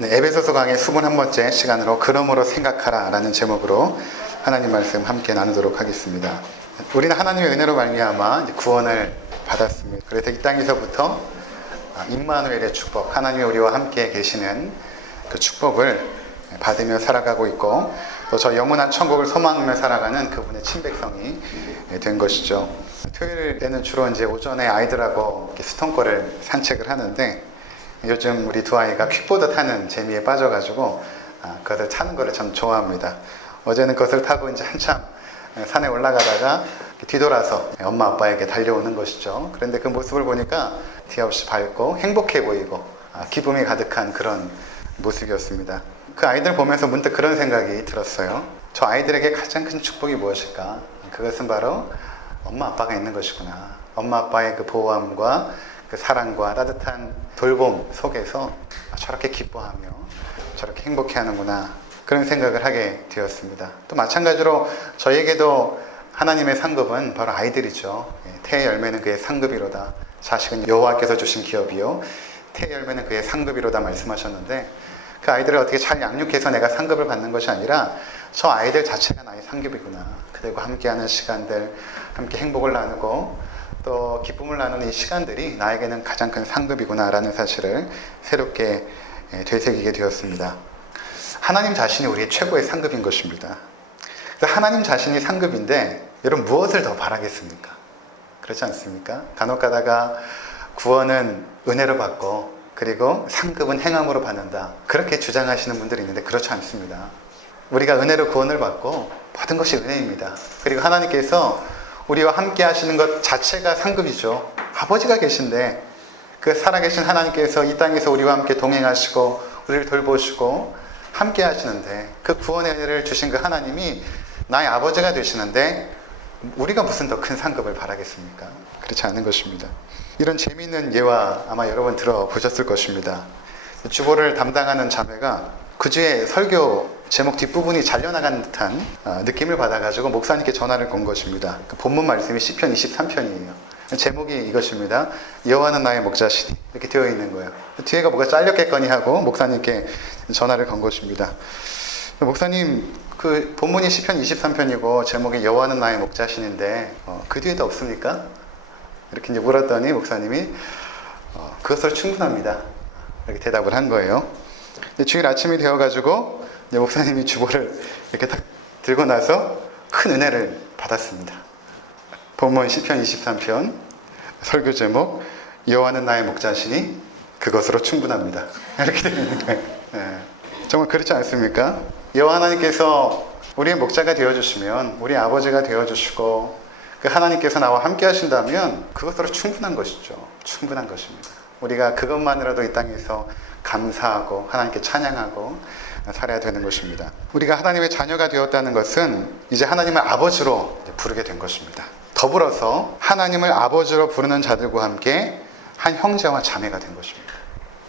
네, 에베소서 강의 21번째 시간으로 그러므로 생각하라 라는 제목으로 하나님 말씀 함께 나누도록 하겠습니다. 우리는 하나님의 은혜로 말미암아 구원을 받았습니다. 그래서 이 땅에서부터 임마누엘의 축복, 하나님이 우리와 함께 계시는 그 축복을 받으며 살아가고 있고, 또 저 영원한 천국을 소망하며 살아가는 그분의 친백성이 된 것이죠. 토요일 때는 주로 이제 오전에 아이들하고 스톤거를 산책을 하는데, 요즘 우리 두 아이가 퀵보드 타는 재미에 빠져가지고 그것을 타는 거를 참 좋아합니다. 어제는 그것을 타고 이제 한참 산에 올라가다가 뒤돌아서 엄마 아빠에게 달려오는 것이죠. 그런데 그 모습을 보니까 뒤에 없이 밝고 행복해 보이고 기쁨이 가득한 그런 모습이었습니다. 그 아이들 보면서 문득 그런 생각이 들었어요. 저 아이들에게 가장 큰 축복이 무엇일까? 그것은 바로 엄마 아빠가 있는 것이구나. 엄마 아빠의 그 보호함과 그 사랑과 따뜻한 돌봄 속에서 저렇게 기뻐하며 저렇게 행복해하는구나, 그런 생각을 하게 되었습니다. 또 마찬가지로 저에게도 하나님의 상급은 바로 아이들이죠. 태의 열매는 그의 상급이로다. 자식은 여호와께서 주신 기업이요 태의 열매는 그의 상급이로다 말씀하셨는데, 그 아이들을 어떻게 잘 양육해서 내가 상급을 받는 것이 아니라 저 아이들 자체가 나의 상급이구나. 그들과 함께하는 시간들, 함께 행복을 나누고 또 기쁨을 나누는 이 시간들이 나에게는 가장 큰 상급이구나 라는 사실을 새롭게 되새기게 되었습니다. 하나님 자신이 우리의 최고의 상급인 것입니다. 그래서 하나님 자신이 상급인데 여러분 무엇을 더 바라겠습니까? 그렇지 않습니까? 간혹 가다가 구원은 은혜로 받고 그리고 상급은 행함으로 받는다, 그렇게 주장하시는 분들이 있는데 그렇지 않습니다. 우리가 은혜로 구원을 받고 모든 것이 은혜입니다. 그리고 하나님께서 우리와 함께 하시는 것 자체가 상급이죠. 아버지가 계신데 그 살아계신 하나님께서 이 땅에서 우리와 함께 동행하시고 우리를 돌보시고 함께 하시는데, 그 구원의 은혜를 주신 그 하나님이 나의 아버지가 되시는데 우리가 무슨 더 큰 상급을 바라겠습니까? 그렇지 않은 것입니다. 이런 재미있는 예화 아마 여러분 들어보셨을 것입니다. 주보를 담당하는 자매가 그 주에 설교 제목 뒷부분이 잘려나간 듯한 느낌을 받아가지고 목사님께 전화를 건 것입니다. 그 본문 말씀이 시편 23편이에요. 제목이 이것입니다. 여호와는 나의 목자시니, 이렇게 되어 있는 거예요. 뒤에가 뭐가 잘렸겠거니 하고 목사님께 전화를 건 것입니다. 목사님, 그 본문이 시편 23편이고 제목이 여호와는 나의 목자신인데 그 뒤에도 없습니까? 이렇게 이제 물었더니 목사님이 그것으로 충분합니다, 이렇게 대답을 한 거예요. 주일 아침이 되어가지고 목사님이 주보를 이렇게 딱 들고 나서 큰 은혜를 받았습니다. 본문 시편 23편 설교 제목 여호와는 나의 목자시니 그것으로 충분합니다, 이렇게 되어 있는 거예요. 네. 정말 그렇지 않습니까? 여호와 하나님께서 우리의 목자가 되어주시면, 우리 아버지가 되어주시고 그 하나님께서 나와 함께 하신다면 그것으로 충분한 것이죠. 충분한 것입니다. 우리가 그것만으로도 이 땅에서 감사하고 하나님께 찬양하고 살아야 되는 것입니다. 우리가 하나님의 자녀가 되었다는 것은 이제 하나님을 아버지로 부르게 된 것입니다. 더불어서 하나님을 아버지로 부르는 자들과 함께 한 형제와 자매가 된 것입니다.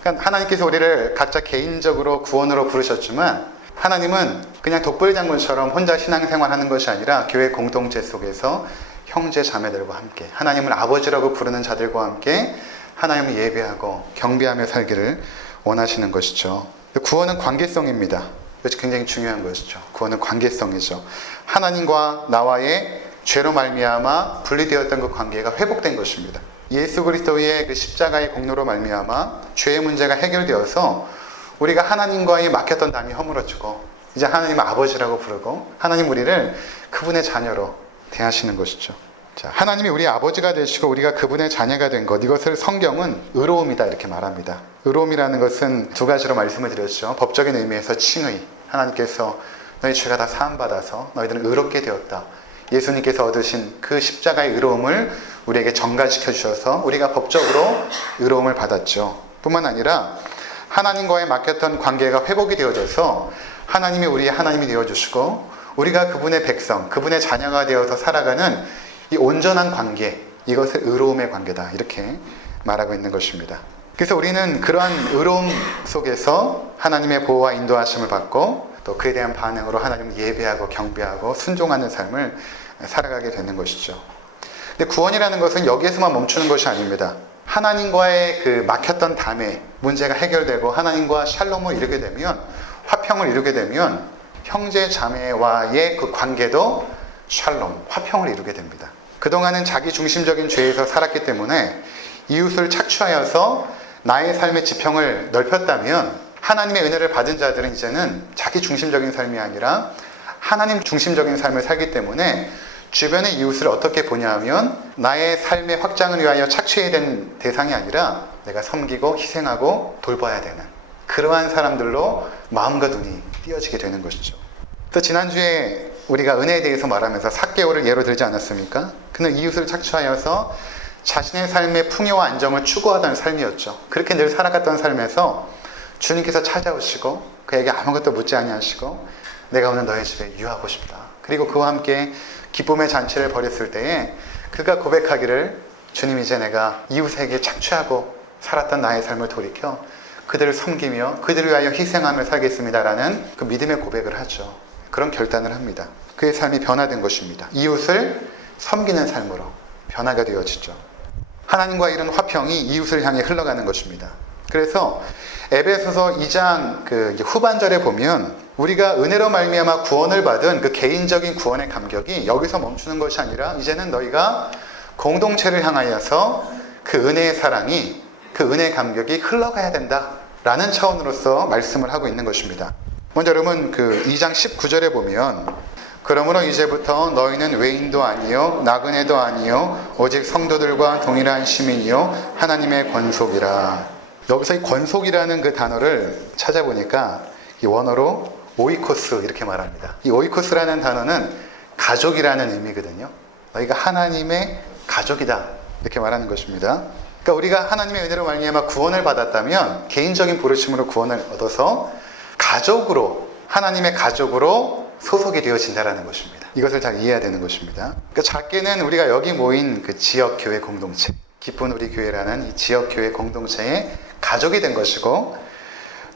그러니까 하나님께서 우리를 각자 개인적으로 구원으로 부르셨지만 하나님은 그냥 독불장군처럼 혼자 신앙생활하는 것이 아니라 교회 공동체 속에서 형제 자매들과 함께 하나님을 아버지라고 부르는 자들과 함께 하나님을 예배하고 경배하며 살기를 원하시는 것이죠. 구원은 관계성입니다. 이것이 굉장히 중요한 것이죠. 구원은 관계성이죠. 하나님과 나와의 죄로 말미암아 분리되었던 그 관계가 회복된 것입니다. 예수 그리스도의 그 십자가의 공로로 말미암아 죄의 문제가 해결되어서 우리가 하나님과의 막혔던 담이 허물어지고 이제 하나님을 아버지라고 부르고 하나님 우리를 그분의 자녀로 대하시는 것이죠. 자, 하나님이 우리 아버지가 되시고 우리가 그분의 자녀가 된 것, 이것을 성경은 의로움이다 이렇게 말합니다. 의로움이라는 것은 두 가지로 말씀을 드렸죠. 법적인 의미에서 칭의, 하나님께서 너희 죄가 다 사함받아서 너희들은 의롭게 되었다, 예수님께서 얻으신 그 십자가의 의로움을 우리에게 전가시켜 주셔서 우리가 법적으로 의로움을 받았죠. 뿐만 아니라 하나님과의 막혔던 관계가 회복이 되어져서 하나님이 우리의 하나님이 되어주시고 우리가 그분의 백성, 그분의 자녀가 되어서 살아가는 이 온전한 관계, 이것을 의로움의 관계다 이렇게 말하고 있는 것입니다. 그래서 우리는 그러한 의로움 속에서 하나님의 보호와 인도하심을 받고 또 그에 대한 반응으로 하나님을 예배하고 경배하고 순종하는 삶을 살아가게 되는 것이죠. 근데 구원이라는 것은 여기에서만 멈추는 것이 아닙니다. 하나님과의 그 막혔던 담에 문제가 해결되고 하나님과 샬롬을 이루게 되면, 화평을 이루게 되면 형제 자매와의 그 관계도 샬롬, 화평을 이루게 됩니다. 그동안은 자기 중심적인 죄에서 살았기 때문에 이웃을 착취하여서 나의 삶의 지평을 넓혔다면, 하나님의 은혜를 받은 자들은 이제는 자기 중심적인 삶이 아니라 하나님 중심적인 삶을 살기 때문에 주변의 이웃을 어떻게 보냐 하면 나의 삶의 확장을 위하여 착취해야 되는 대상이 아니라 내가 섬기고 희생하고 돌봐야 되는 그러한 사람들로 마음과 눈이 띄어지게 되는 것이죠. 또 지난주에 우리가 은혜에 대해서 말하면서 삭개오를 예로 들지 않았습니까? 그는 이웃을 착취하여서 자신의 삶의 풍요와 안정을 추구하던 삶이었죠. 그렇게 늘 살아갔던 삶에서 주님께서 찾아오시고 그에게 아무것도 묻지 아니하시고 내가 오늘 너의 집에 유하고 싶다. 그리고 그와 함께 기쁨의 잔치를 벌였을 때에 그가 고백하기를, 주님, 이제 내가 이웃에게 착취하고 살았던 나의 삶을 돌이켜 그들을 섬기며 그들을 위하여 희생하며 살겠습니다라는 그 믿음의 고백을 하죠. 그런 결단을 합니다. 그의 삶이 변화된 것입니다. 이웃을 섬기는 삶으로 변화가 되어지죠. 하나님과 이룬 화평이 이웃을 향해 흘러가는 것입니다. 그래서 에베소서 2장 그 후반절에 보면 우리가 은혜로 말미암아 구원을 받은 그 개인적인 구원의 감격이 여기서 멈추는 것이 아니라 이제는 너희가 공동체를 향하여서 그 은혜의 사랑이, 그 은혜의 감격이 흘러가야 된다라는 차원으로서 말씀을 하고 있는 것입니다. 먼저 여러분 그 2장 19절에 보면, 그러므로 이제부터 너희는 외인도 아니요 나그네도 아니요 오직 성도들과 동일한 시민이요 하나님의 권속이라. 여기서 이 권속이라는 그 단어를 찾아보니까 이 원어로 오이코스 이렇게 말합니다. 이 오이코스라는 단어는 가족이라는 의미거든요. 너희가 하나님의 가족이다 이렇게 말하는 것입니다. 그러니까 우리가 하나님의 은혜로 말미암아 구원을 받았다면 개인적인 부르심으로 구원을 얻어서 가족으로, 하나님의 가족으로 소속이 되어진다는 것입니다. 이것을 잘 이해해야 되는 것입니다. 그러니까 작게는 우리가 여기 모인 그 지역교회 공동체, 기쁜 우리 교회라는 이 지역교회 공동체의 가족이 된 것이고,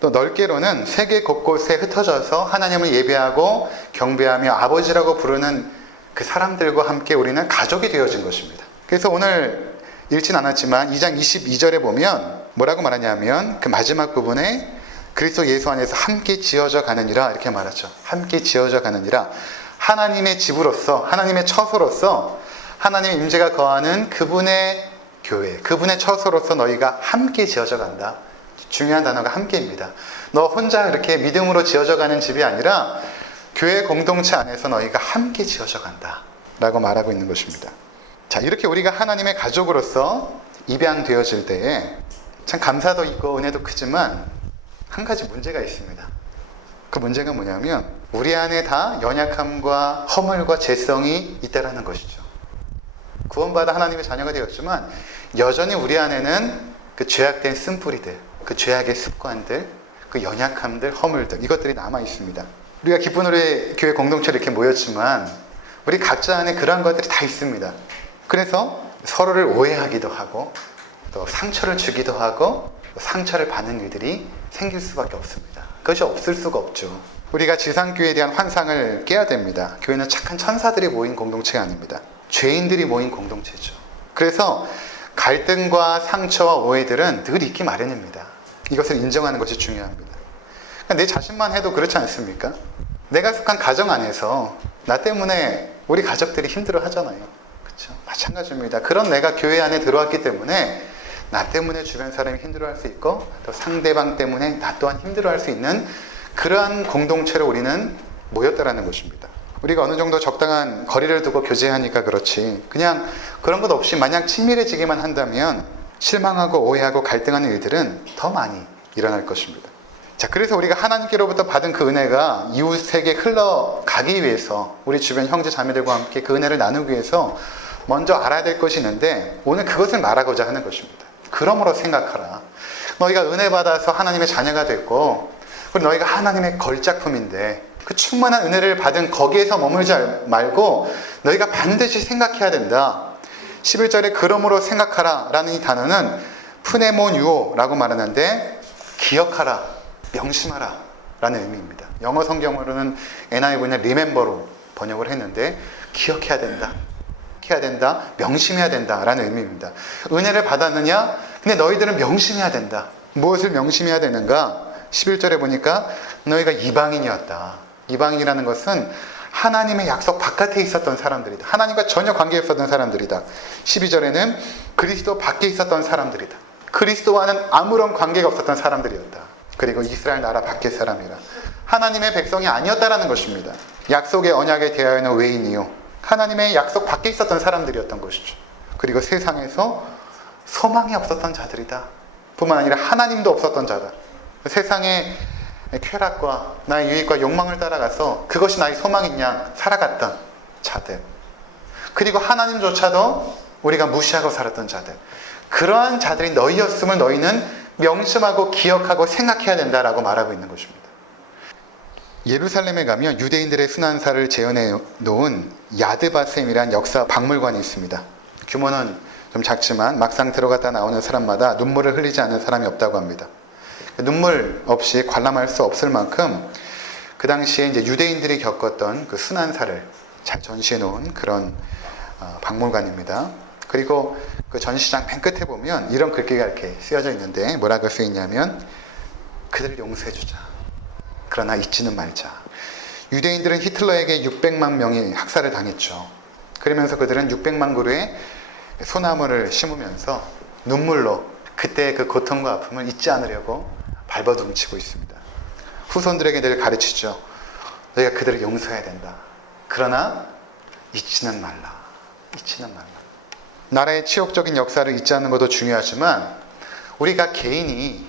또 넓게로는 세계 곳곳에 흩어져서 하나님을 예배하고 경배하며 아버지라고 부르는 그 사람들과 함께 우리는 가족이 되어진 것입니다. 그래서 오늘 읽진 않았지만 2장 22절에 보면 뭐라고 말하냐면 그 마지막 부분에 그리스도 예수 안에서 함께 지어져 가느니라 이렇게 말하죠. 함께 지어져 가느니라. 하나님의 집으로서, 하나님의 처소로서 하나님의 임재가 거하는 그분의 교회, 그분의 처소로서 너희가 함께 지어져 간다. 중요한 단어가 함께입니다. 너 혼자 이렇게 믿음으로 지어져 가는 집이 아니라 교회 공동체 안에서 너희가 함께 지어져 간다 라고 말하고 있는 것입니다. 자, 이렇게 우리가 하나님의 가족으로서 입양되어질 때에 참 감사도 있고 은혜도 크지만 한 가지 문제가 있습니다. 그 문제가 뭐냐면 우리 안에 다 연약함과 허물과 죄성이 있다라는 것이죠. 구원받아 하나님의 자녀가 되었지만 여전히 우리 안에는 그 죄악된 쓴뿌리들, 그 죄악의 습관들, 그 연약함들, 허물들, 이것들이 남아 있습니다. 우리가 기쁜 우리 교회 공동체로 이렇게 모였지만 우리 각자 안에 그러한 것들이 다 있습니다. 그래서 서로를 오해하기도 하고 또 상처를 주기도 하고 또 상처를 받는 일들이 생길 수밖에 없습니다. 그것이 없을 수가 없죠. 우리가 지상교회에 대한 환상을 깨야 됩니다. 교회는 착한 천사들이 모인 공동체가 아닙니다. 죄인들이 모인 공동체죠. 그래서 갈등과 상처와 오해들은 늘 있기 마련입니다. 이것을 인정하는 것이 중요합니다. 내 자신만 해도 그렇지 않습니까? 내가 속한 가정 안에서 나 때문에 우리 가족들이 힘들어 하잖아요. 그렇죠? 마찬가지입니다. 그런 내가 교회 안에 들어왔기 때문에 나 때문에 주변 사람이 힘들어할 수 있고 또 상대방 때문에 나 또한 힘들어할 수 있는 그러한 공동체로 우리는 모였다라는 것입니다. 우리가 어느 정도 적당한 거리를 두고 교제하니까 그렇지 그냥 그런 것 없이 마냥 친밀해지기만 한다면 실망하고 오해하고 갈등하는 일들은 더 많이 일어날 것입니다. 자, 그래서 우리가 하나님께로부터 받은 그 은혜가 이웃에게 흘러가기 위해서 우리 주변 형제 자매들과 함께 그 은혜를 나누기 위해서 먼저 알아야 될 것이 있는데 오늘 그것을 말하고자 하는 것입니다. 그러므로 생각하라. 너희가 은혜 받아서 하나님의 자녀가 됐고 그리고 너희가 하나님의 걸작품인데 그 충만한 은혜를 받은 거기에서 머물지 말고 너희가 반드시 생각해야 된다. 11절에 그러므로 생각하라 라는 이 단어는 푸네모뉴오라고 말하는데 기억하라, 명심하라 라는 의미입니다. 영어 성경으로는 NIV는 remember로 번역을 했는데 기억해야 된다, 해야 된다, 명심해야 된다 라는 의미입니다. 은혜를 받았느냐? 근데 너희들은 명심해야 된다. 무엇을 명심해야 되는가? 11절에 보니까 너희가 이방인이었다. 이방인이라는 것은 하나님의 약속 바깥에 있었던 사람들이다. 하나님과 전혀 관계 없었던 사람들이다. 12절에는 그리스도 밖에 있었던 사람들이다. 그리스도와는 아무런 관계가 없었던 사람들이었다. 그리고 이스라엘 나라 밖의 사람이라. 하나님의 백성이 아니었다라는 것입니다. 약속의 언약에 대하여는 외인이요. 하나님의 약속 밖에 있었던 사람들이었던 것이죠. 그리고 세상에서 소망이 없었던 자들이다. 뿐만 아니라 하나님도 없었던 자다. 세상의 쾌락과 나의 유익과 욕망을 따라가서 그것이 나의 소망인 양 살아갔던 자들. 그리고 하나님조차도 우리가 무시하고 살았던 자들. 그러한 자들이 너희였음을 너희는 명심하고 기억하고 생각해야 된다라고 말하고 있는 것입니다. 예루살렘에 가면 유대인들의 순환사를 재현해 놓은 야드바셈이라는 역사 박물관이 있습니다. 규모는 좀 작지만 막상 들어갔다 나오는 사람마다 눈물을 흘리지 않는 사람이 없다고 합니다. 눈물 없이 관람할 수 없을 만큼 그 당시에 이제 유대인들이 겪었던 그 순환사를 잘 전시해 놓은 그런 박물관입니다. 그리고 그 전시장 맨 끝에 보면 이런 글귀가 이렇게 쓰여져 있는데 뭐라고 쓰여 있냐면 그들을 용서해 주자. 그러나 잊지는 말자. 유대인들은 히틀러에게 600만 명이 학살을 당했죠. 그러면서 그들은 600만 그루의 소나무를 심으면서 눈물로 그때의 그 고통과 아픔을 잊지 않으려고 발버둥치고 있습니다. 후손들에게 늘 가르치죠. 너희가 그들을 용서해야 된다. 그러나 잊지는 말라. 잊지는 말라. 나라의 치욕적인 역사를 잊지 않는 것도 중요하지만 우리가 개인이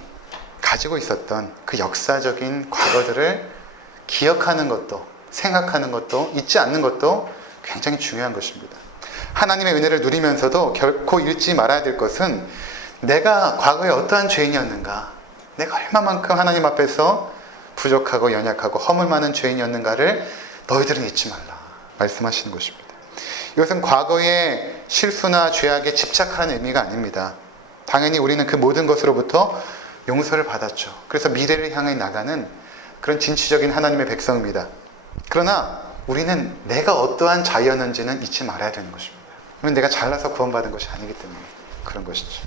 가지고 있었던 그 역사적인 과거들을 기억하는 것도 생각하는 것도 잊지 않는 것도 굉장히 중요한 것입니다. 하나님의 은혜를 누리면서도 결코 잃지 말아야 될 것은 내가 과거에 어떠한 죄인이었는가, 내가 얼마만큼 하나님 앞에서 부족하고 연약하고 허물 많은 죄인이었는가를 너희들은 잊지 말라 말씀하시는 것입니다. 이것은 과거의 실수나 죄악에 집착하는 의미가 아닙니다. 당연히 우리는 그 모든 것으로부터 용서를 받았죠. 그래서 미래를 향해 나가는 그런 진취적인 하나님의 백성입니다. 그러나 우리는 내가 어떠한 자였는지는 잊지 말아야 되는 것입니다. 왜냐하면 내가 잘나서 구원받은 것이 아니기 때문에 그런 것이죠.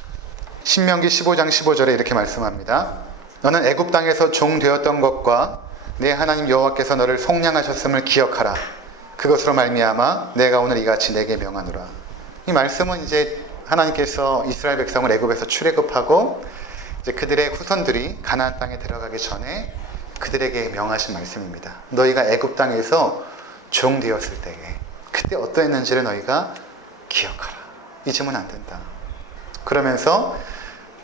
신명기 15장 15절에 이렇게 말씀합니다. 너는 애굽 땅에서 종 되었던 것과 내 하나님 여호와께서 너를 속량하셨음을 기억하라. 그것으로 말미암아 내가 오늘 이같이 내게 명하노라. 이 말씀은 이제 하나님께서 이스라엘 백성을 애굽에서 출애굽하고 이제 그들의 후손들이 가나안 땅에 들어가기 전에 그들에게 명하신 말씀입니다. 너희가 애굽 땅에서 종 되었을 때에 그때 어떠했는지를 너희가 기억하라. 잊으면 안 된다. 그러면서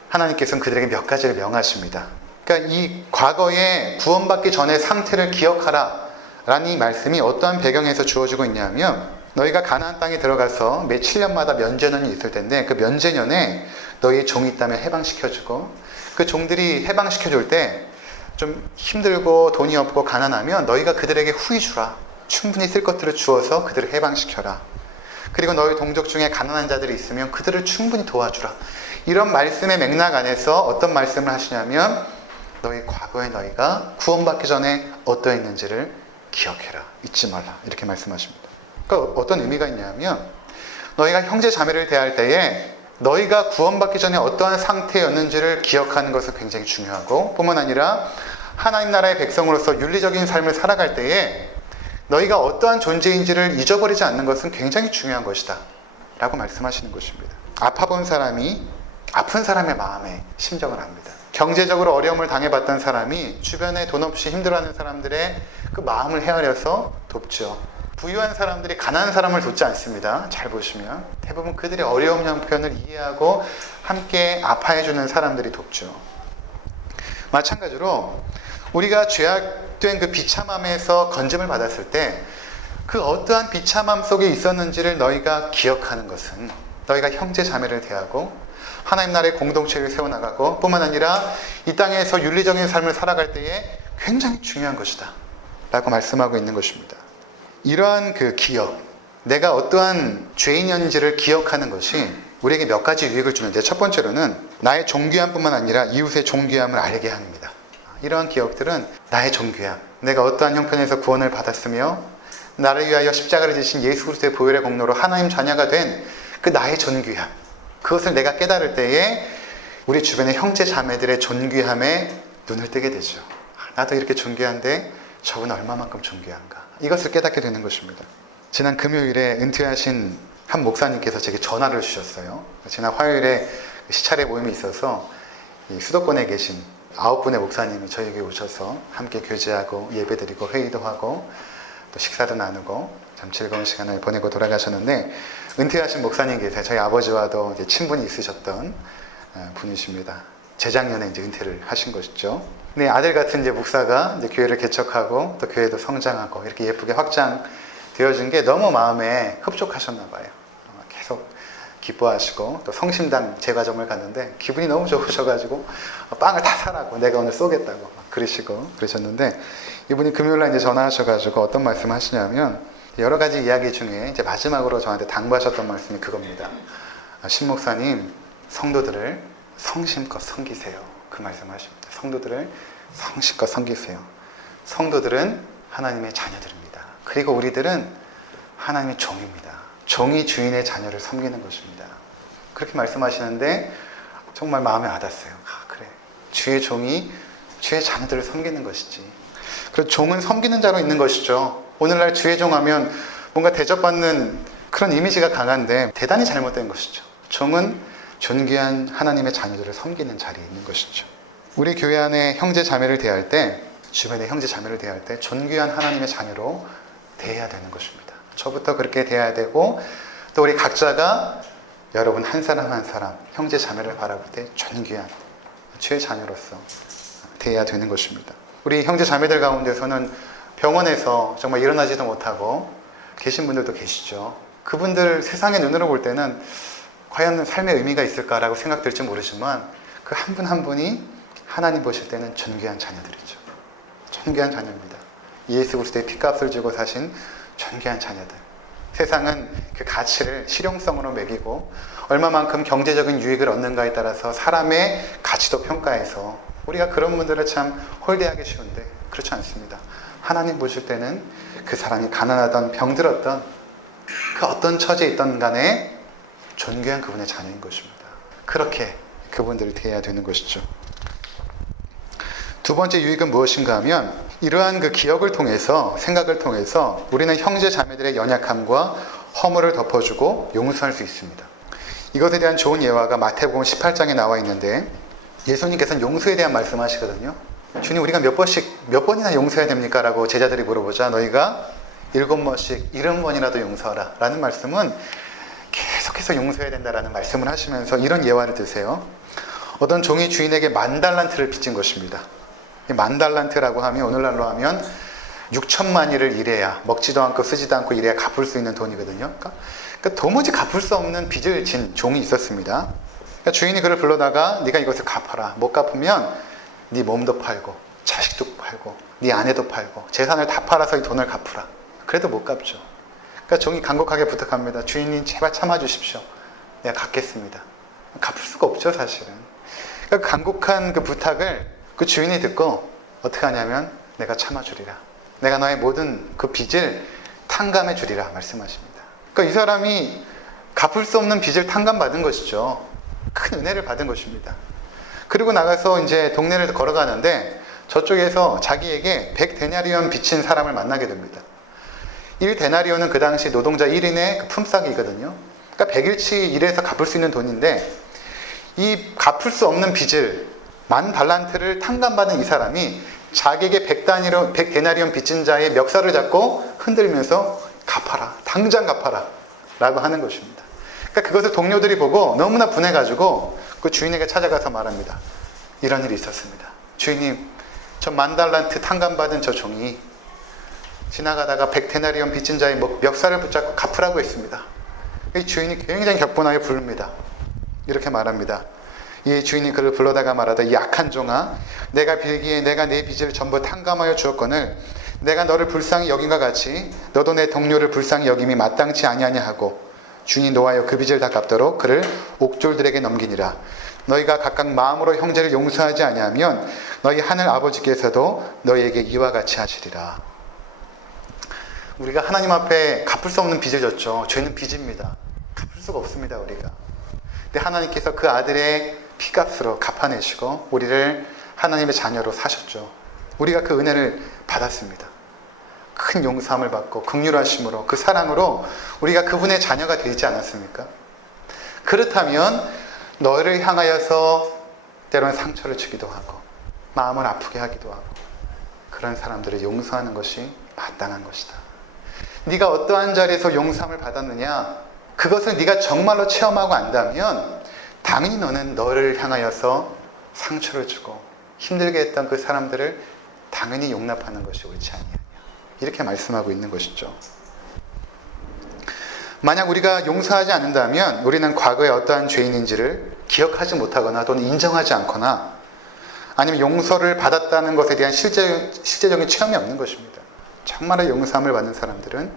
하나님께서는 그들에게 몇 가지를 명하십니다. 그러니까 이 과거에 구원받기 전의 상태를 기억하라 라는 이 말씀이 어떠한 배경에서 주어지고 있냐면 너희가 가나안 땅에 들어가서 매 7년마다 면제년이 있을 텐데 그 면제년에 너희의 종이 있다면 해방시켜주고 그 종들이 해방시켜줄 때 좀 힘들고 돈이 없고 가난하면 너희가 그들에게 후히 주라. 충분히 쓸 것들을 주어서 그들을 해방시켜라. 그리고 너희 동족 중에 가난한 자들이 있으면 그들을 충분히 도와주라. 이런 말씀의 맥락 안에서 어떤 말씀을 하시냐면 너희 과거에 너희가 구원받기 전에 어떠했는지를 기억해라. 잊지 말라. 이렇게 말씀하십니다. 그러니까 어떤 의미가 있냐면 너희가 형제 자매를 대할 때에 너희가 구원받기 전에 어떠한 상태였는지를 기억하는 것은 굉장히 중요하고 뿐만 아니라 하나님 나라의 백성으로서 윤리적인 삶을 살아갈 때에 너희가 어떠한 존재인지를 잊어버리지 않는 것은 굉장히 중요한 것이다 라고 말씀하시는 것입니다. 아파본 사람이 아픈 사람의 마음의 심정을 압니다. 경제적으로 어려움을 당해봤던 사람이 주변에 돈 없이 힘들어하는 사람들의 그 마음을 헤아려서 돕죠. 부유한 사람들이 가난한 사람을 돕지 않습니다. 잘 보시면 대부분 그들의 어려움 형편을 이해하고 함께 아파해주는 사람들이 돕죠. 마찬가지로 우리가 죄악된 그 비참함에서 건짐을 받았을 때 그 어떠한 비참함 속에 있었는지를 너희가 기억하는 것은 너희가 형제 자매를 대하고 하나님 나라의 공동체를 세워나가고 뿐만 아니라 이 땅에서 윤리적인 삶을 살아갈 때에 굉장히 중요한 것이다 라고 말씀하고 있는 것입니다. 이러한 그 기억, 내가 어떠한 죄인이었는지를 기억하는 것이 우리에게 몇 가지 유익을 주는데 첫 번째로는 나의 존귀함뿐만 아니라 이웃의 존귀함을 알게 합니다. 이러한 기억들은 나의 존귀함, 내가 어떠한 형편에서 구원을 받았으며 나를 위하여 십자가를 지신 예수 그리스도의 보혈의 공로로 하나님 자녀가 된 그 나의 존귀함, 그것을 내가 깨달을 때에 우리 주변의 형제 자매들의 존귀함에 눈을 뜨게 되죠. 나도 이렇게 존귀한데 저분 얼마만큼 존귀한가. 이것을 깨닫게 되는 것입니다. 지난 금요일에 은퇴하신 한 목사님께서 제게 전화를 주셨어요. 지난 화요일에 시차례 모임이 있어서 이 수도권에 계신 9분의 목사님이 저에게 오셔서 함께 교제하고 예배드리고 회의도 하고 또 식사도 나누고 참 즐거운 시간을 보내고 돌아가셨는데, 은퇴하신 목사님 계세요. 저희 아버지와도 이제 친분이 있으셨던 분이십니다. 재작년에 이제 은퇴를 하신 것이죠. 네, 아들 같은 이제 목사가 이제 교회를 개척하고 또 교회도 성장하고 이렇게 예쁘게 확장되어진 게 너무 마음에 흡족하셨나 봐요. 계속 기뻐하시고 또 성심당 제과점을 갔는데 기분이 너무 좋으셔가지고 빵을 다 사라고, 내가 오늘 쏘겠다고 막 그러시고 그러셨는데, 이분이 금요일날 이제 전화하셔가지고 어떤 말씀 하시냐면, 여러 가지 이야기 중에 이제 마지막으로 저한테 당부하셨던 말씀이 그겁니다. 신 목사님, 성도들을 성심껏 섬기세요. 그 말씀 하십니다. 성도들을 성심껏 섬기세요. 성도들은 하나님의 자녀들입니다. 그리고 우리들은 하나님의 종입니다. 종이 주인의 자녀를 섬기는 것입니다. 그렇게 말씀하시는데 정말 마음에 와닿았어요. 아, 그래. 주의 종이 주의 자녀들을 섬기는 것이지. 그리고 종은 섬기는 자로 있는 것이죠. 오늘날 주의 종 하면 뭔가 대접받는 그런 이미지가 강한데 대단히 잘못된 것이죠. 종은 존귀한 하나님의 자녀들을 섬기는 자리에 있는 것이죠. 우리 교회 안에 형제 자매를 대할 때, 주변의 형제 자매를 대할 때 존귀한 하나님의 자녀로 대해야 되는 것입니다. 저부터 그렇게 대해야 되고, 또 우리 각자가 여러분 한 사람 한 사람 형제 자매를 바라볼 때 존귀한 주의 자녀로서 대해야 되는 것입니다. 우리 형제 자매들 가운데서는 병원에서 정말 일어나지도 못하고 계신 분들도 계시죠. 그분들 세상의 눈으로 볼 때는 과연 삶의 의미가 있을까라고 생각될지 모르지만, 그 한 분 한 분이 하나님 보실 때는 존귀한 자녀들이죠. 존귀한 자녀입니다. 예수 그리스도의 피값을 주고 사신 존귀한 자녀들. 세상은 그 가치를 실용성으로 매기고 얼마만큼 경제적인 유익을 얻는가에 따라서 사람의 가치도 평가해서 우리가 그런 분들을 참 홀대하기 쉬운데, 그렇지 않습니다. 하나님 보실 때는 그 사람이 가난하던 병들었던 그 어떤 처지에 있던 간에 존귀한 그분의 자녀인 것입니다. 그렇게 그분들을 대해야 되는 것이죠. 두 번째 유익은 무엇인가 하면, 이러한 그 기억을 통해서, 생각을 통해서 우리는 형제 자매들의 연약함과 허물을 덮어주고 용서할 수 있습니다. 이것에 대한 좋은 예화가 마태복음 18장에 나와 있는데, 예수님께서는 용서에 대한 말씀하시거든요. 주님, 우리가 몇 번이나 용서해야 됩니까? 라고 제자들이 물어보자, 너희가 7번씩 70번이라도 용서하라 라는 말씀은 계속해서 용서해야 된다라는 말씀을 하시면서 이런 예화를 드세요. 어떤 종이 주인에게 10,000달란트를 빚진 것입니다. 10,000달란트라고 하면 오늘날로 하면 6천만일을 일해야, 먹지도 않고 쓰지도 않고 일해야 갚을 수 있는 돈이거든요. 그러니까 도무지 갚을 수 없는 빚을 진 종이 있었습니다. 그러니까 주인이 그를 불러다가 네가 이것을 갚아라. 못 갚으면 네 몸도 팔고 자식도 팔고 네 아내도 팔고 재산을 다 팔아서 이 돈을 갚으라. 그래도 못 갚죠. 그러니까 종이 간곡하게 부탁합니다. 주인님, 제발 참아주십시오. 내가 갚겠습니다. 갚을 수가 없죠, 사실은. 그러니까 간곡한 그 부탁을 그 주인이 듣고 어떻게 하냐면, 내가 참아주리라. 내가 너의 모든 그 빚을 탕감해 주리라 말씀하십니다. 그러니까 이 사람이 갚을 수 없는 빚을 탕감받은 것이죠. 큰 은혜를 받은 것입니다. 그리고 나가서 이제 동네를 걸어가는데 저쪽에서 자기에게 100데나리온 빚진 사람을 만나게 됩니다. 1데나리온은 그 당시 노동자 1인의 그 품삯이거든요. 그러니까 100일치 일해서 갚을 수 있는 돈인데, 이 갚을 수 없는 빚을 10,000달란트를 탕감받은 이 사람이 자기에게 100데나리온 빚진 자의 멱살을 잡고 흔들면서 갚아라, 당장 갚아라 라고 하는 것입니다. 그러니까 그것을 동료들이 보고 너무나 분해가지고 그 주인에게 찾아가서 말합니다. 이런 일이 있었습니다. 주인님, 저 10,000달란트 탕감받은 저 종이 지나가다가 100데나리온 빚진 자의 멱살을 붙잡고 갚으라고 했습니다. 이 주인이 굉장히 격분하게 부릅니다. 이렇게 말합니다. 이 주인이 그를 불러다가 말하다, 이 악한 종아, 내가 빌기에 내가 내 빚을 전부 탕감하여 주었거늘 내가 너를 불쌍히 여긴과 같이 너도 내 동료를 불쌍히 여김이 마땅치 아니하냐 하고, 주인이 노하여 그 빚을 다 갚도록 그를 옥졸들에게 넘기니라. 너희가 각각 마음으로 형제를 용서하지 아니하면 너희 하늘 아버지께서도 너희에게 이와 같이 하시리라. 우리가 하나님 앞에 갚을 수 없는 빚을 졌죠. 죄는 빚입니다. 갚을 수가 없습니다, 우리가. 근데 하나님께서 그 아들의 피값으로 갚아내시고 우리를 하나님의 자녀로 사셨죠. 우리가 그 은혜를 받았습니다. 큰 용서함을 받고 긍휼하심으로 그 사랑으로 우리가 그분의 자녀가 되지 않았습니까? 그렇다면 너를 향하여서 때로는 상처를 주기도 하고 마음을 아프게 하기도 하고 그런 사람들을 용서하는 것이 마땅한 것이다. 네가 어떠한 자리에서 용서함을 받았느냐, 그것을 네가 정말로 체험하고 안다면 당연히 너는 너를 향하여서 상처를 주고 힘들게 했던 그 사람들을 당연히 용납하는 것이 옳지 아니하냐, 이렇게 말씀하고 있는 것이죠. 만약 우리가 용서하지 않는다면 우리는 과거에 어떠한 죄인인지를 기억하지 못하거나 또는 인정하지 않거나 아니면 용서를 받았다는 것에 대한 실제적인 체험이 없는 것입니다. 정말로 용서함을 받는 사람들은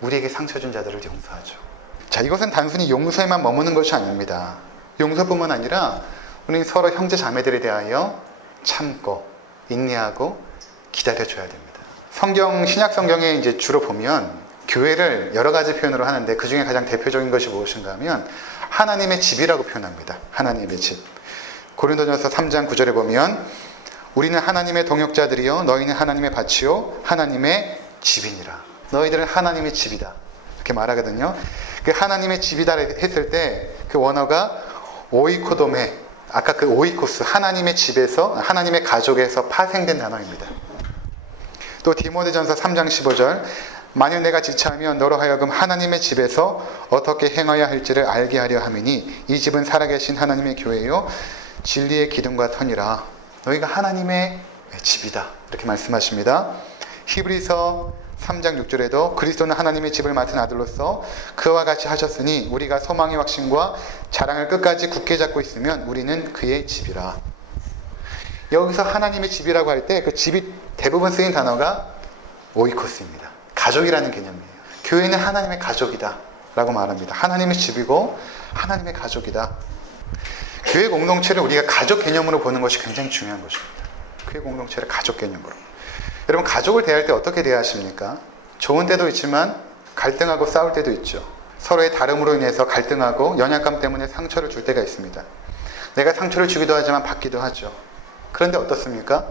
우리에게 상처 준 자들을 용서하죠. 자, 이것은 단순히 용서에만 머무는 것이 아닙니다. 용서뿐만 아니라 우리는 서로 형제 자매들에 대하여 참고 인내하고 기다려줘야 됩니다. 신약 성경에 이제 주로 보면 교회를 여러 가지 표현으로 하는데 그 중에 가장 대표적인 것이 무엇인가 하면 하나님의 집이라고 표현합니다. 하나님의 집. 고린도전서 3장 9절에 보면 우리는 하나님의 동역자들이요 너희는 하나님의 밭이요 하나님의 집이니라. 너희들은 하나님의 집이다, 이렇게 말하거든요. 그 하나님의 집이다 했을 때 그 원어가 오이코도메, 아까 그 오이코스, 하나님의 집에서, 하나님의 가족에서 파생된 단어입니다. 또 디모데전서 3장 15절 만일 내가 지체하면 너로 하여금 하나님의 집에서 어떻게 행하여야 할지를 알게 하려 함이니 이 집은 살아계신 하나님의 교회요 진리의 기둥과 터니라. 너희가 하나님의 집이다, 이렇게 말씀하십니다. 히브리서 3장 6절에도 그리스도는 하나님의 집을 맡은 아들로서 그와 같이 하셨으니 우리가 소망의 확신과 자랑을 끝까지 굳게 잡고 있으면 우리는 그의 집이라. 여기서 하나님의 집이라고 할 때 그 집이 대부분 쓰인 단어가 오이코스입니다. 가족이라는 개념이에요. 교회는 하나님의 가족이다 라고 말합니다. 하나님의 집이고 하나님의 가족이다. 교회 공동체를 우리가 가족 개념으로 보는 것이 굉장히 중요한 것입니다. 교회 공동체를 가족 개념으로. 여러분, 가족을 대할 때 어떻게 대하십니까? 좋은 때도 있지만 갈등하고 싸울 때도 있죠. 서로의 다름으로 인해서 갈등하고 연약감 때문에 상처를 줄 때가 있습니다. 내가 상처를 주기도 하지만 받기도 하죠. 그런데 어떻습니까?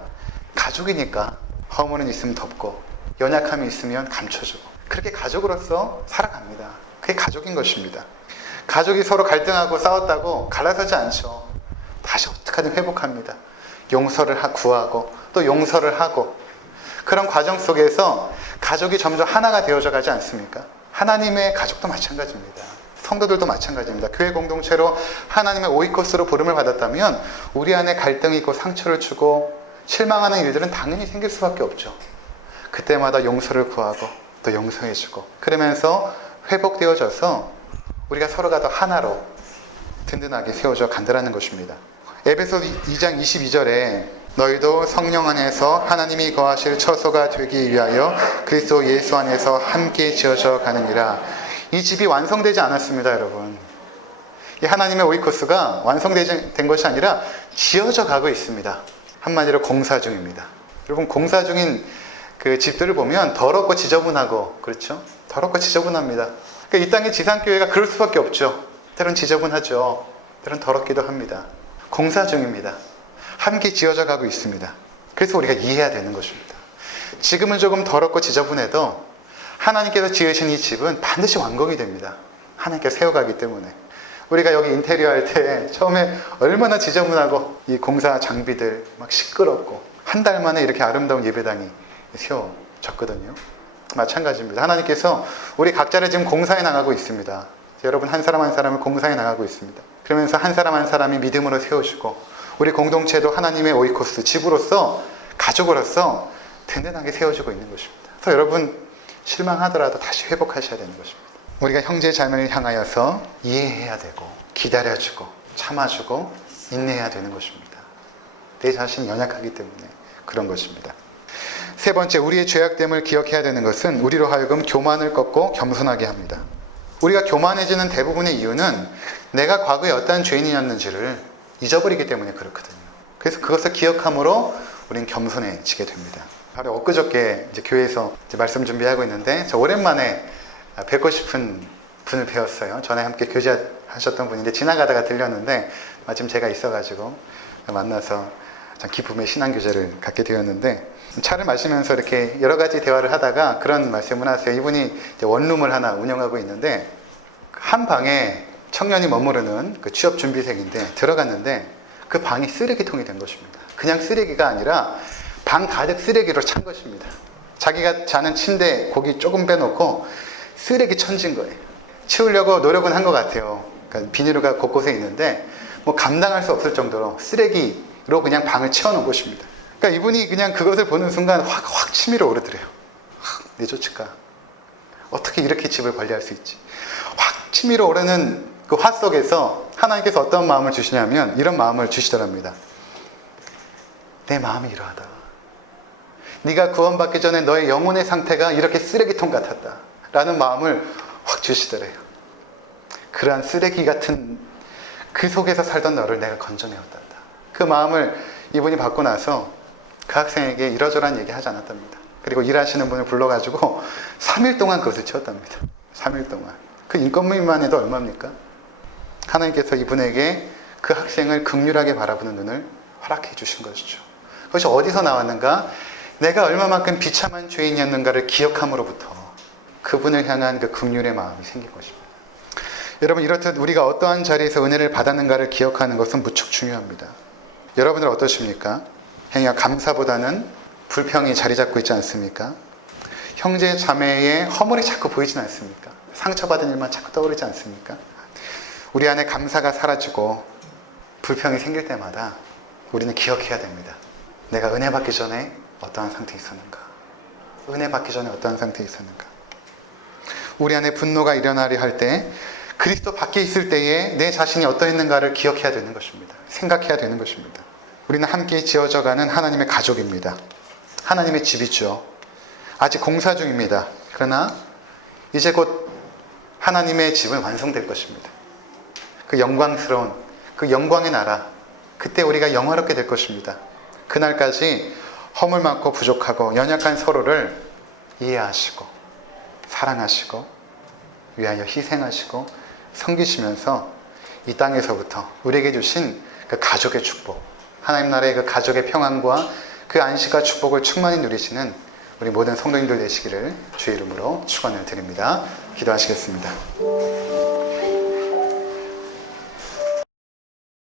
가족이니까 허물은 있으면 덮고 연약함이 있으면 감춰주고 그렇게 가족으로서 살아갑니다. 그게 가족인 것입니다. 가족이 서로 갈등하고 싸웠다고 갈라서지 않죠. 다시 어떻게든 회복합니다. 용서를 구하고 또 용서를 하고 그런 과정 속에서 가족이 점점 하나가 되어져 가지 않습니까? 하나님의 가족도 마찬가지입니다. 성도들도 마찬가지입니다. 교회 공동체로 하나님의 오이코스로 부름을 받았다면 우리 안에 갈등이 있고 상처를 주고 실망하는 일들은 당연히 생길 수밖에 없죠. 그때마다 용서를 구하고 또 용서해주고 그러면서 회복되어져서 우리가 서로가 더 하나로 든든하게 세워져 간다는 것입니다. 에베소 2장 22절에 너희도 성령 안에서 하나님이 거하실 처소가 되기 위하여 그리스도 예수 안에서 함께 지어져 가느니라. 이 집이 완성되지 않았습니다, 여러분. 이 하나님의 오이코스가 완성된 것이 아니라 지어져 가고 있습니다. 한마디로 공사 중입니다. 여러분, 공사 중인 그 집들을 보면 더럽고 지저분하고, 그렇죠? 더럽고 지저분합니다. 그러니까 이 땅의 지상교회가 그럴 수밖에 없죠. 때론 지저분하죠. 때론 더럽기도 합니다. 공사 중입니다. 함께 지어져 가고 있습니다. 그래서 우리가 이해해야 되는 것입니다. 지금은 조금 더럽고 지저분해도 하나님께서 지으신 이 집은 반드시 완공이 됩니다. 하나님께서 세워가기 때문에. 우리가 여기 인테리어 할 때 처음에 얼마나 지저분하고 이 공사 장비들 막 시끄럽고 한 달 만에 이렇게 아름다운 예배당이 세워졌거든요. 마찬가지입니다. 하나님께서 우리 각자를 지금 공사에 나가고 있습니다. 여러분 한 사람 한 사람을 공사에 나가고 있습니다. 그러면서 한 사람 한 사람이 믿음으로 세워주고 우리 공동체도 하나님의 오이코스, 집으로서, 가족으로서 든든하게 세워주고 있는 것입니다. 그래서 여러분 실망하더라도 다시 회복하셔야 되는 것입니다. 우리가 형제 자매를 향하여서 이해해야 되고 기다려주고 참아주고 인내해야 되는 것입니다. 내 자신이 연약하기 때문에 그런 것입니다. 세 번째, 우리의 죄악됨을 기억해야 되는 것은 우리로 하여금 교만을 꺾고 겸손하게 합니다. 우리가 교만해지는 대부분의 이유는 내가 과거에 어떠한 죄인이었는지를 잊어버리기 때문에 그렇거든요. 그래서 그것을 기억함으로 우리는 겸손해지게 됩니다. 바로 엊그저께 이제 교회에서 이제 말씀 준비하고 있는데 저 오랜만에 뵙고 싶은 분을 배웠어요. 전에 함께 교제하셨던 분인데 지나가다가 들렸는데 마침 제가 있어가지고 만나서 참 기쁨의 신앙교제를 갖게 되었는데, 차를 마시면서 이렇게 여러 가지 대화를 하다가 그런 말씀을 하세요. 이분이 이제 원룸을 하나 운영하고 있는데, 한 방에 청년이 머무르는 그 취업 준비생인데 들어갔는데 그 방이 쓰레기통이 된 것입니다. 그냥 쓰레기가 아니라 방 가득 쓰레기로 찬 것입니다. 자기가 자는 침대 고기 조금 빼놓고 쓰레기 천진 거예요. 치우려고 노력은 한 것 같아요. 그러니까 비닐가 곳곳에 있는데 뭐 감당할 수 없을 정도로 쓰레기로 그냥 방을 채워놓은 것입니다. 그러니까 이분이 그냥 그것을 보는 순간 확 치밀어 오르더래요. 내조치까 어떻게 이렇게 집을 관리할 수 있지? 확 치밀어 오르는 그 화 속에서 하나님께서 어떤 마음을 주시냐면 이런 마음을 주시더랍니다. 내 마음이 이러하다. 네가 구원받기 전에 너의 영혼의 상태가 이렇게 쓰레기통 같았다 라는 마음을 확 주시더래요. 그러한 쓰레기 같은 그 속에서 살던 너를 내가 건져내었다. 그 마음을 이분이 받고 나서 그 학생에게 이러저러한 얘기 하지 않았답니다. 그리고 일하시는 분을 불러가지고 3일 동안 그것을 채웠답니다. 3일 동안. 그 인건비만 해도 얼마입니까? 하나님께서 이분에게 그 학생을 긍휼하게 바라보는 눈을 허락해 주신 것이죠. 그것이 어디서 나왔는가? 내가 얼마만큼 비참한 죄인이었는가를 기억함으로부터 그분을 향한 그 긍휼의 마음이 생긴 것입니다. 여러분, 이렇듯 우리가 어떠한 자리에서 은혜를 받았는가를 기억하는 것은 무척 중요합니다. 여러분들 어떠십니까? 행여 감사보다는 불평이 자리 잡고 있지 않습니까? 형제 자매의 허물이 자꾸 보이진 않습니까? 상처받은 일만 자꾸 떠오르지 않습니까? 우리 안에 감사가 사라지고 불평이 생길 때마다 우리는 기억해야 됩니다. 내가 은혜 받기 전에 어떠한 상태에 있었는가? 은혜 받기 전에 어떠한 상태에 있었는가? 우리 안에 분노가 일어나려 할 때, 그리스도 밖에 있을 때에 내 자신이 어떠했는가를 기억해야 되는 것입니다. 생각해야 되는 것입니다. 우리는 함께 지어져가는 하나님의 가족입니다. 하나님의 집이죠. 아직 공사 중입니다. 그러나 이제 곧 하나님의 집은 완성될 것입니다. 그 영광스러운 그 영광의 나라, 그때 우리가 영화롭게 될 것입니다. 그날까지 허물 많고 부족하고 연약한 서로를 이해하시고 사랑하시고 위하여 희생하시고 섬기시면서 이 땅에서부터 우리에게 주신 그 가족의 축복, 하나님 나라의 그 가족의 평안과 그 안식과 축복을 충만히 누리시는 우리 모든 성도님들 되시기를 주의 이름으로 축원을 드립니다. 기도하시겠습니다.